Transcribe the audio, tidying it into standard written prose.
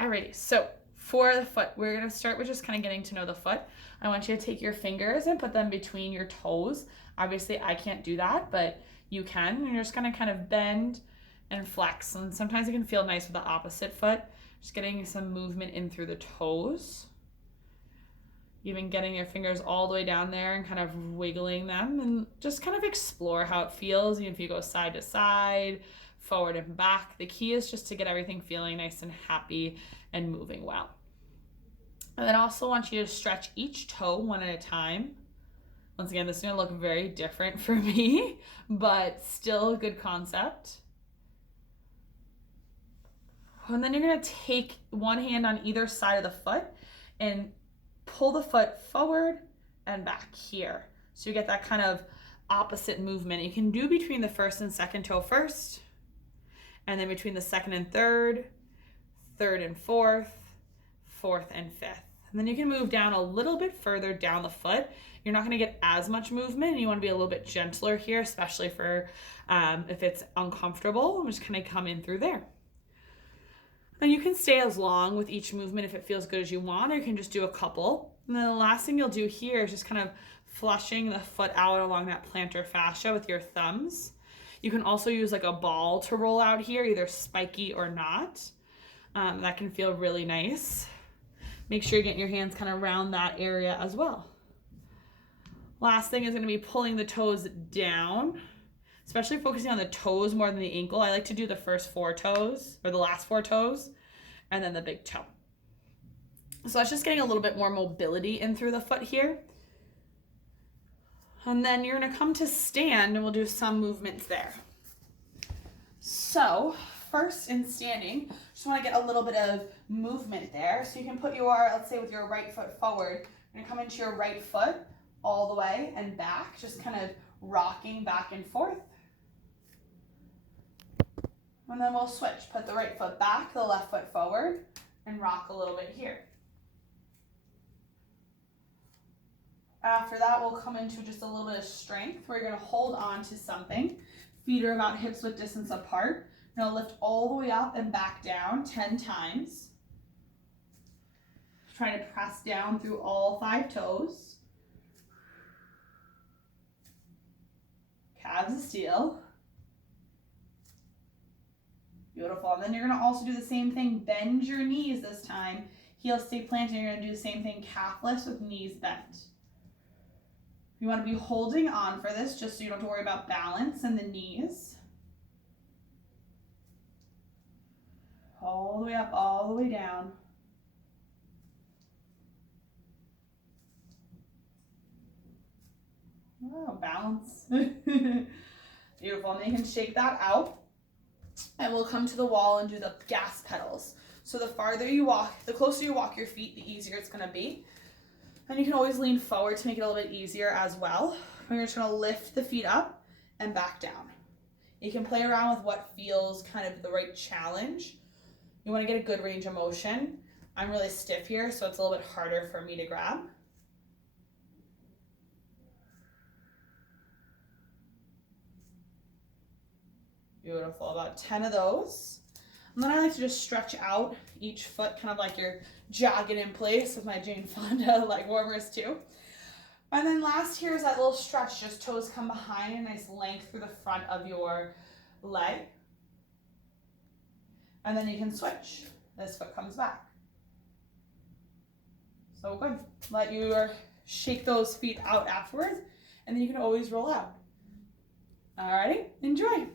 Alrighty, so for the foot, we're gonna start with just kind of getting to know the foot. I want you to take your fingers and put them between your toes. Obviously, I can't do that, but you can. And you're just gonna kind of bend and flex. And sometimes it can feel nice with the opposite foot. Just getting some movement in through the toes. Even getting your fingers all the way down there and kind of wiggling them, and just kind of explore how it feels. Even if you go side to side, forward and back. The key is just to get everything feeling nice and happy and moving well. And then also want you to stretch each toe one at a time. Once again, this is going to look very different for me, but still a good concept. And then you're going to take one hand on either side of the foot and pull the foot forward and back here. So you get that kind of opposite movement. You can do between the first and second toe first, and then between the second and third, third and fourth, fourth and fifth. And then you can move down a little bit further down the foot. You're not going to get as much movement. You want to be a little bit gentler here, especially for if it's uncomfortable. Just kind of come in through there. And you can stay as long with each movement if it feels good as you want, or you can just do a couple. And then the last thing you'll do here is just kind of flushing the foot out along that plantar fascia with your thumbs. You can also use like a ball to roll out here, either spiky or not. That can feel really nice. Make sure you get your hands kind of around that area as well. Last thing is going to be pulling the toes down, especially focusing on the toes more than the ankle. I like to do the first 4 toes, or the last 4 toes, and then the big toe. So that's just getting a little bit more mobility in through the foot here. And then you're going to come to stand, and we'll do some movements there. So first in standing, just want to get a little bit of movement there. So you can put your, let's say with your right foot forward, you're going to come into your right foot all the way and back, just kind of rocking back and forth. And then we'll switch. Put the right foot back, the left foot forward, and rock a little bit here. After that, we'll come into just a little bit of strength. We're going to hold on to something. Feet are about hips width distance apart. Now lift all the way up and back down 10 times. Try to press down through all 5 toes. Calves of steel. Beautiful. And then you're going to also do the same thing. Bend your knees this time. Heels stay planted. You're going to do the same thing. Calfless with knees bent. You want to be holding on for this just so you don't have to worry about balance in the knees. All the way up, all the way down. Oh, balance. Beautiful. And then you can shake that out. And we'll come to the wall and do the gas pedals. So the farther you walk, the closer you walk your feet, the easier it's going to be. And you can always lean forward to make it a little bit easier as well. We're just going to lift the feet up and back down. You can play around with what feels kind of the right challenge. You want to get a good range of motion. I'm really stiff here, so it's a little bit harder for me to grab. Beautiful, about 10 of those. And then I like to just stretch out each foot, kind of like you're jogging in place with my Jane Fonda leg warmers too. And then last here is that little stretch, just toes come behind, a nice length through the front of your leg. And then you can switch. This foot comes back. So good. Let you shake those feet out afterwards, and then you can always roll out. Alrighty, enjoy.